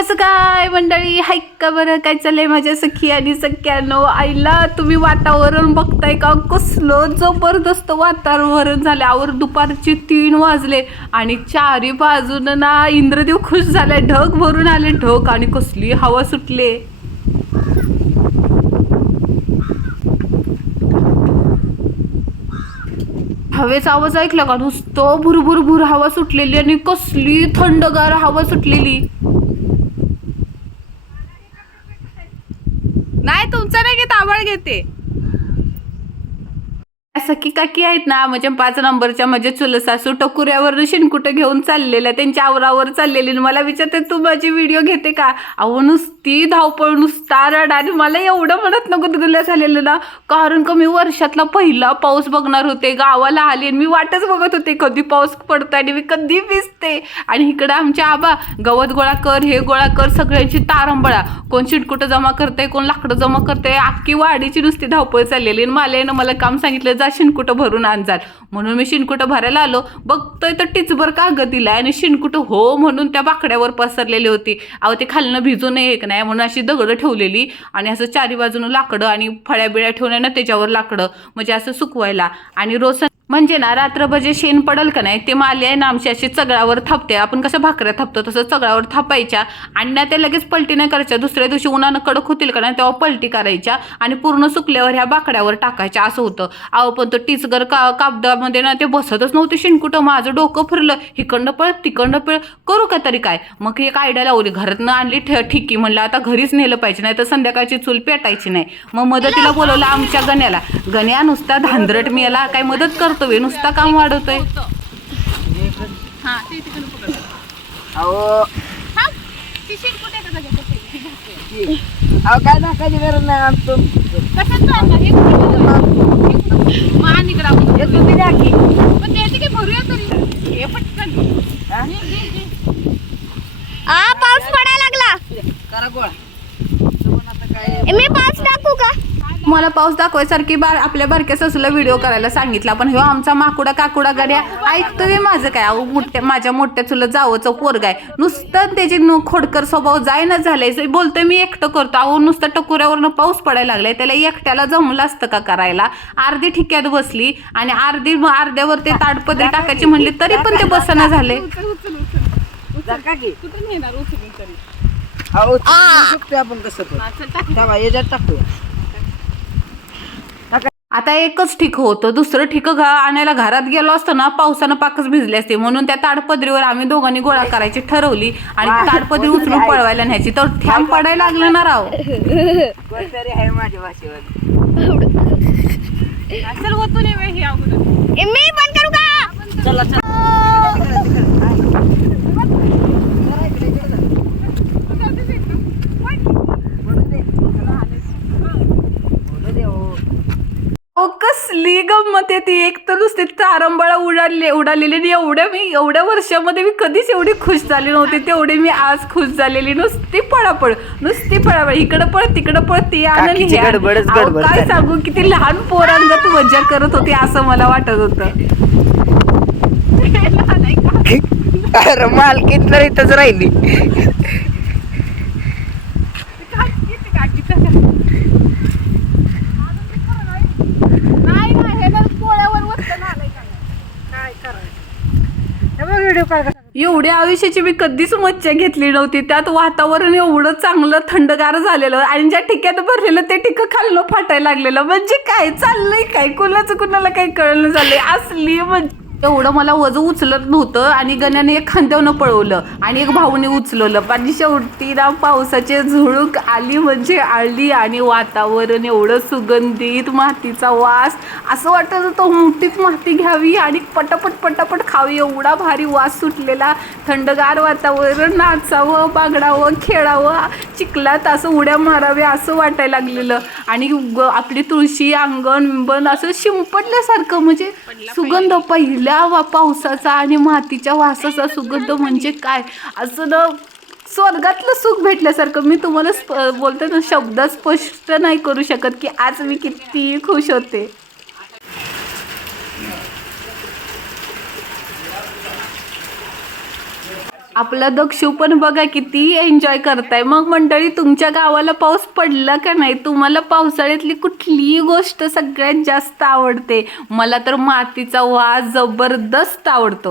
कसं काय मंडळी? हाय का बरं? काय चाललंय माझ्या सखी आणि सख्यानो? आईला तुम्ही वातावरण बघताय का? कसलं जबरदस्त वातावरण झालं आवर दुपारचे तीन वाजले आणि चारी बाजून ना इंद्रदेव खुश झालाय. ढग भरून आले ढग आणि कसली हवा सुटले. हवेचा आवाज ऐकला का? नुसतं भुरभुर भुर हवा सुटलेली आणि कसली थंडगार हवा सुटलेली. नाही तुमचं नाही घेत आवड घेते. सखी काकी आहेत ना म्हणजे पाच नंबरच्या म्हणजे चुलत सासू टकुऱ्यावर शिनकुटं घेऊन चाललेल्या त्यांच्या आवरावर चाललेली. आणि मला विचारते तू माझी व्हिडिओ घेते का? अहो नुसती धावपळ नुसता रड. आणि मला एवढं म्हणत नको गुदगुल्या झालेलं ना. कारण का मी वर्षातला पहिला पाऊस बघणार होते गावाला आली आणि मी वाटच बघत होते कधी पाऊस पडतो आणि मी कधी भिजते. आणि इकडं आमच्या आबा गवत गोळा कर हे गोळा कर सगळ्यांची तारंबळा. कोण शिनकुटं जमा करते कोण लाकडं जमा करते अख्खी वाडीची नुसती धावपळ चाललेली. आणि मला यानं मला काम सांगितलं जा शिनकुटं भरून आणजाल म्हणून मी शिनकुटं भरायला आलो. बघतोय तर टिचभर कागद दिलाय? आणि शिनकुटं हो म्हणून त्या बाकड्यावर पसरलेली होती. अहो ते खालनं भिजू नये एक नाही म्हणून अशी दगडं ठेवलेली. आणि असं चारी बाजूनं लाकडं आणि फळ्या बिळ्या ठेवून ना त्याच्यावर लाकडं. म्हणजे असं सुकवायला. आणि रोज म्हणजे ना रात्रभर जे शेण पडल का नाही ते माली आहे ना आमची अशी चगळावर थापते. आपण कसं भाकऱ्या थापतो तसं चगळावर थापायच्या. आणि ना त्या लगेच पलटी नाही करायच्या. दुसऱ्या दिवशी उन्हानं कडक होतील का नाही तेव्हा पलटी करायच्या आणि पूर्ण सुकल्यावर ह्या बाकड्यावर टाकायच्या. असं होतं. अहो पण तो टिचगर का कापदामध्ये ना ते बसतच नव्हते शिणकुटं माझं डोकं फिरलं. हिकडनं पळ तिकडनं पळ. करू का तरी काय? मग एक आयडिया लावली. घरातनं आणली ठिकी म्हणलं आता घरीच नेलं पाहिजे. नाही तर संध्याकाळची चूल पेटायची नाही. मग मदतीला बोलवलं आमच्या गण्याला. गण्या नुसता धांदरट याला काय मदत करतोय नुसता काम वाढवतोय. अहो. अहो काय गरज नाही आणतो हे हा? आ पाऊस पडायला लागला. करा गोळा. जमून आता काय मी पाऊस मला पाऊस दाखवायसारखी बार आपल्या बारक्या ससूला व्हिडिओ करायला सांगितला. पण ह्यो आमचा माकुडा काकुडा गाड्या ऐकतोय माझं काय? अहो मोठ्या माझ्या मोठ्या चुलं जावंचं पोरग आहे. नुसतं त्याची नु- खोडकर स्वभाव जायना झालाय. बोलतोय मी एकटं करतो. अहो नुसतं टकुऱ्यावरनं पाऊस पडायला लागलाय. त्याला एकट्याला जमलं असतं का करायला? अर्धी ठिक्यात बसली आणि अर्धी अर्ध्यावर ते ताडपदरी टाकायची म्हणली तरी पण ते बसना झाले. आपण कसं टाकूया आता एकच ठिक होतं. दुसरं ठिक घा आणायला घरात गेलो असतो ना पावसानं पाकच भिजले असते. म्हणून त्या ताडपदरीवर आम्ही दोघांनी गोळा करायची ठरवली आणि ताडपदरी उचलून पळवायला न्यायची. तर थ्याम पडायला लागलं ना राव. माझ्या भाषेवर मी पण करू का चला चला अहो, कसली गंमत आहे ती. एक तर नुसती तारंबळा उडाले उडालेली आणि एवढ्या मी एवढ्या वर्षामध्ये मी कधीच एवढी खुश झाली नव्हती. तेवढी मी आज खुश झालेली. नुसती पळापळ नुसती पळापळ. इकडं पळ तिकडं पळ ती आनंद आण. काय. सांगू किती लहान पोरांगत मजा करत होती असं मला वाटत होतं. अरे मालकीत तर इथंच राहिली. एवढी आयुष्याची मी कधीच मज्जा घेतली नव्हती. त्यात वातावरण एवढं चांगलं थंडगार झालेलं आणि ज्या ठिक्यात भरलेलं ते ठिकं खाल्लं फाटायला लागलेलं. म्हणजे काय चाललंय काय? कुणाचं कुणाला काही कळलं झालंय. असली म्हणजे एवढं मला वजन उचलत नव्हतं आणि गण्याने एक खांद्यावनं पळवलं आणि एक भाऊने उचलवलं. आणि शेवटी ना पावसाची झुळूक आली म्हणजे आली आणि वातावरण एवढं सुगंधित मातीचा वास. असं वाटत होतं मोठीच माती घ्यावी आणि पटापट पटापट खावी. एवढा भारी वास सुटलेला. थंडगार वातावरण नाचावं बागडावं खेळावं चिखलात असं उड्या माराव्या असं वाटायला लागलेलं. आणि आपली तुळशी अंगण बिंगण असं शिंपडल्यासारखं म्हणजे सुगंध पहिल्या वा पावसाचा आणि मातीच्या वासाचा सुगंध म्हणजे काय? असं ना स्वर्गातलं सुख भेटल्यासारखं. मी तुम्हाला स्प बोलते ना शब्द स्पष्ट नाही करू शकत की आज मी किती खुश होते. आपला दक्षू पण बघा किती एन्जॉय करताय. मग मंडळी तुमच्या गावाला पाऊस पडला का नाही? तुम्हाला पावसाळ्यातली कुठलीही गोष्ट सगळ्यात जास्त आवडते? मला तर मातीचा वास जबरदस्त आवडतो.